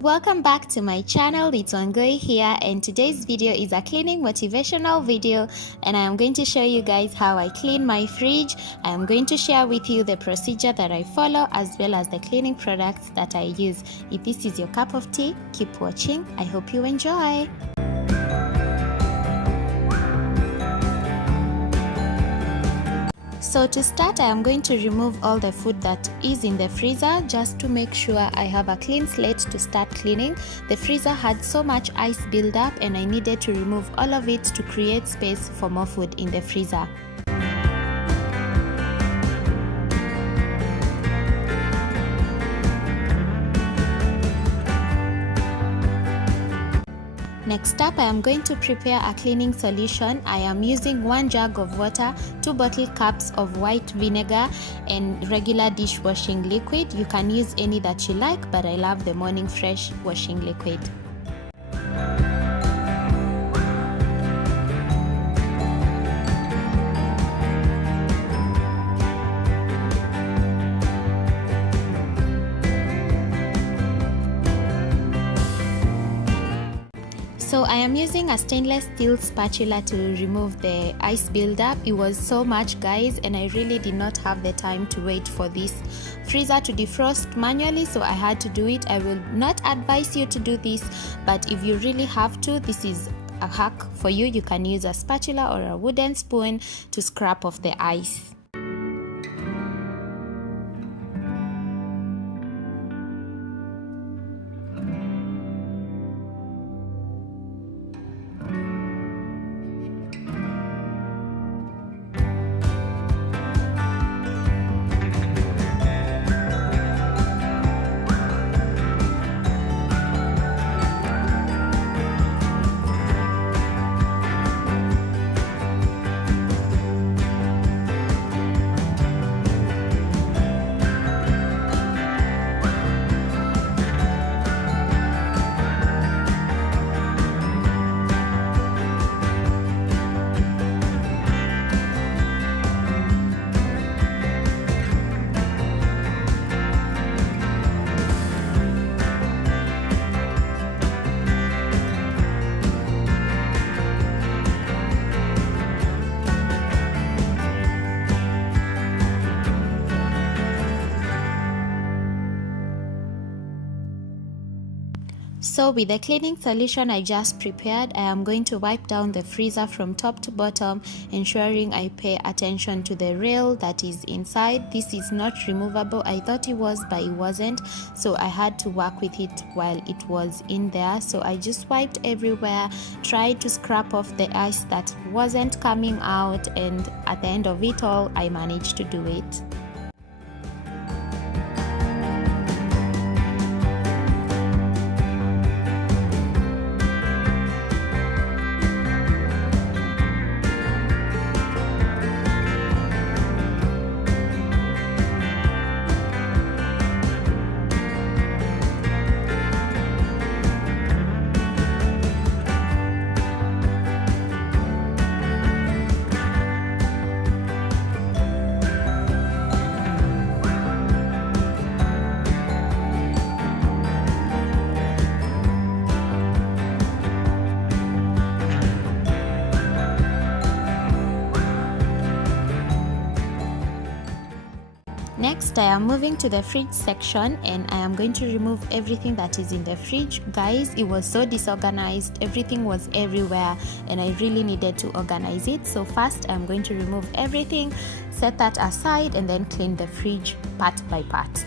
Welcome back to my channel. It's Wangui here, and today's video is a cleaning motivational video, and I am going to show you guys how I clean my fridge. I am going to share with you the procedure that I follow as well as the cleaning products that I use. If this is your cup of tea, keep watching. I hope you enjoy. So to start, I am going to remove all the food that is in the freezer just to make sure I have a clean slate to start cleaning. The freezer had so much ice buildup and I needed to remove all of it to create space for more food in the freezer. Next up, I am going to prepare a cleaning solution. I am using 1 jug of water, 2 bottle caps of white vinegar, and regular dishwashing liquid. You can use any that you like, but I love the Morning Fresh washing liquid. So I am using a stainless steel spatula to remove the ice buildup. It was so much, guys, and I really did not have the time to wait for this freezer to defrost manually, so I had to do it. I will not advise you to do this, but if you really have to, this is a hack for you. You can use a spatula or a wooden spoon to scrape off the ice. So with the cleaning solution I just prepared, I am going to wipe down the freezer from top to bottom, ensuring I pay attention to the rail that is inside. This is not removable. I thought it was, but it wasn't, so I had to work with it while it was in there. So I just wiped everywhere, tried to scrape off the ice that wasn't coming out, and at the end of it all, I managed to do it. Next, I am moving to the fridge section and I am going to remove everything that is in the fridge. Guys, it was so disorganized, everything was everywhere and I really needed to organize it. So first, I'm going to remove everything, set that aside, and then clean the fridge part by part.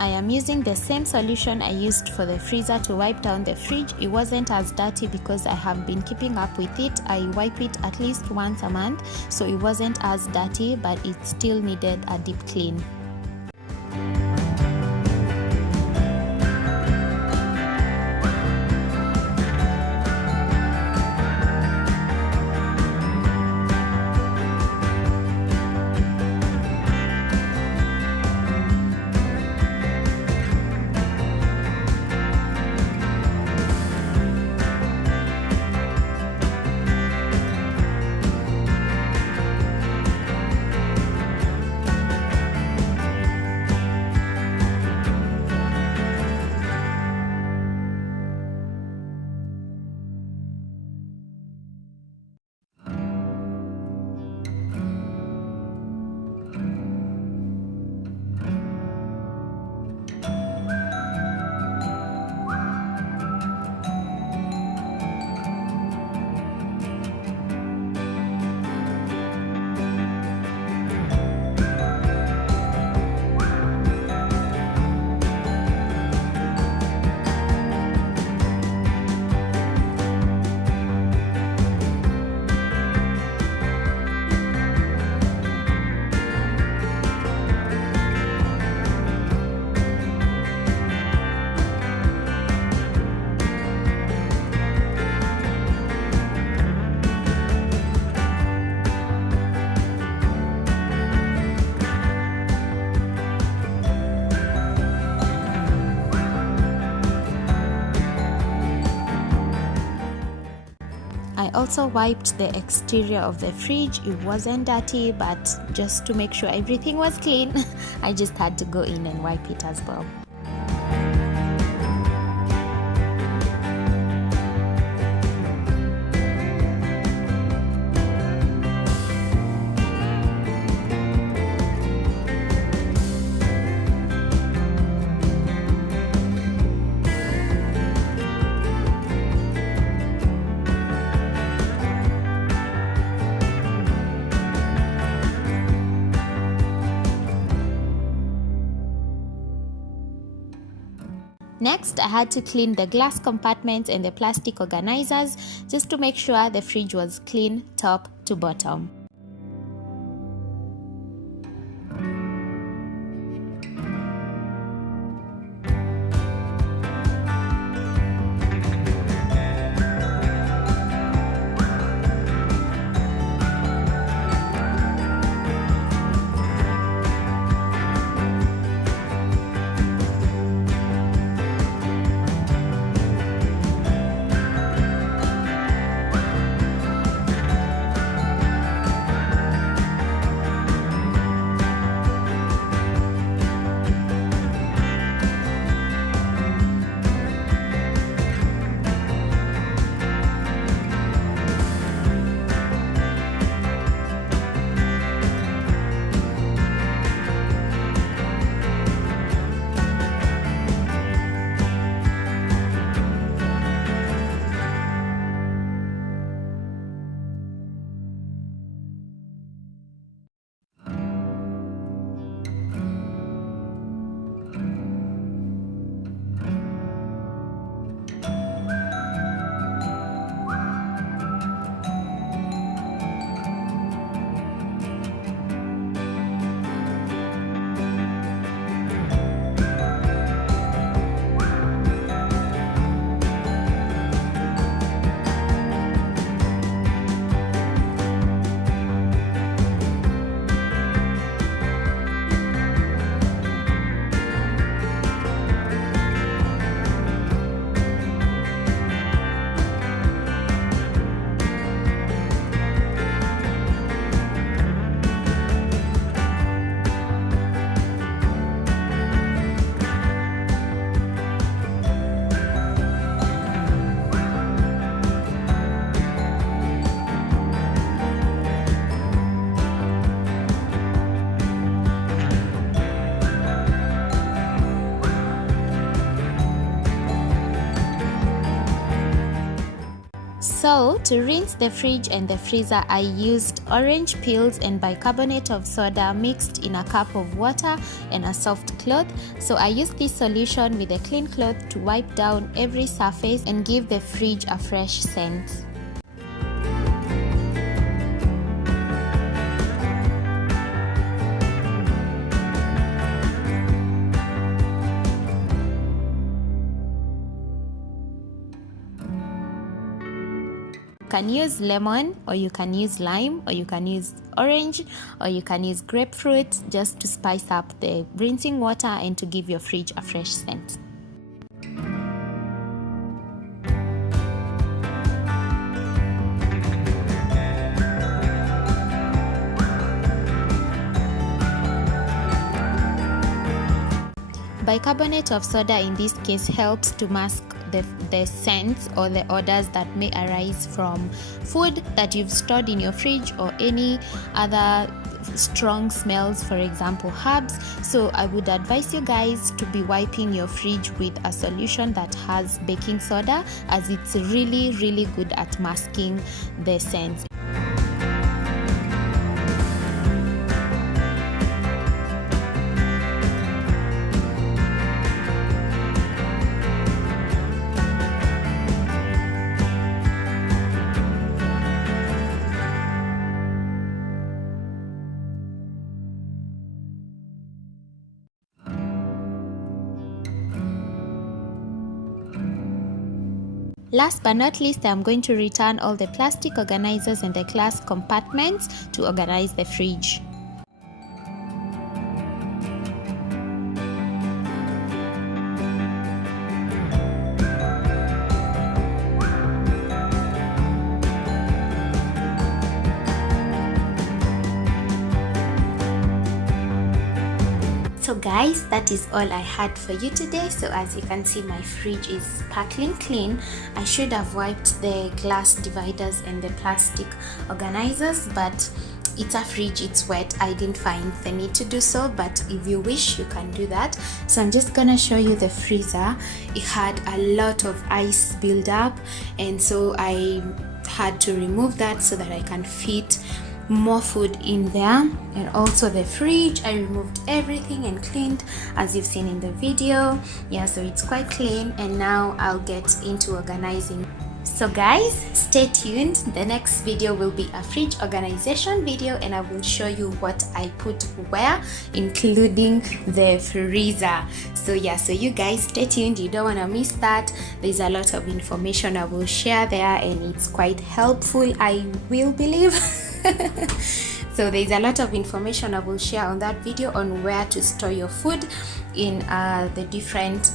I am using the same solution I used for the freezer to wipe down the fridge. It wasn't as dirty because I have been keeping up with it. I wipe it at least once a month, so it wasn't as dirty, but it still needed a deep clean. I also wiped the exterior of the fridge. It wasn't dirty, but just to make sure everything was clean, I just had to go in and wipe it as well. Next, I had to clean the glass compartments and the plastic organizers just to make sure the fridge was clean top to bottom. So, to rinse the fridge and the freezer, I used orange peels and bicarbonate of soda mixed in a cup of water and a soft cloth. So I used this solution with a clean cloth to wipe down every surface and give the fridge a fresh scent. You can use lemon, or you can use lime, or you can use orange, or you can use grapefruit, just to spice up the rinsing water and to give your fridge a fresh scent. Bicarbonate of soda in this case helps to mask the scents or the odors that may arise from food that you've stored in your fridge or any other strong smells, for example herbs. So I would advise you guys to be wiping your fridge with a solution that has baking soda, as it's really good at masking the scents. Last but not least, I'm going to return all the plastic organizers and the glass compartments to organize the fridge. guys, that is all I had for you today. So as you can see, my fridge is sparkling clean. I should have wiped the glass dividers and the plastic organizers, but it's a fridge, it's wet. I didn't find the need to do so, but if you wish, you can do that. So I'm just gonna show you the freezer. It had a lot of ice build up, and so I had to remove that so that I can fit more food in there. And also the fridge, I removed everything and cleaned, as you've seen in the video. Yeah, so it's quite clean, and now I'll get into organizing. So guys, stay tuned. The next video will be a fridge organization video, and I will show you what I put where, including the freezer. So yeah, so you guys stay tuned, you don't want to miss that. There's a lot of information I will share there, and it's quite helpful, I will believe. So there's a lot of information I will share on that video on where to store your food in the different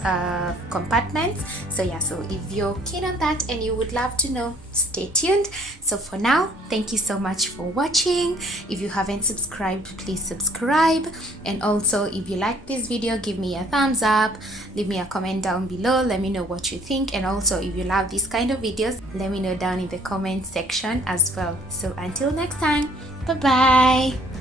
compartments. So yeah, so if you're keen on that and you would love to know, stay tuned. So for now, thank you so much for watching. If you haven't subscribed, please subscribe. And also, if you like this video, give me a thumbs up, leave me a comment down below, let me know what you think. And also, if you love this kind of videos, let me know down in the comment section as well. So until next time, bye bye.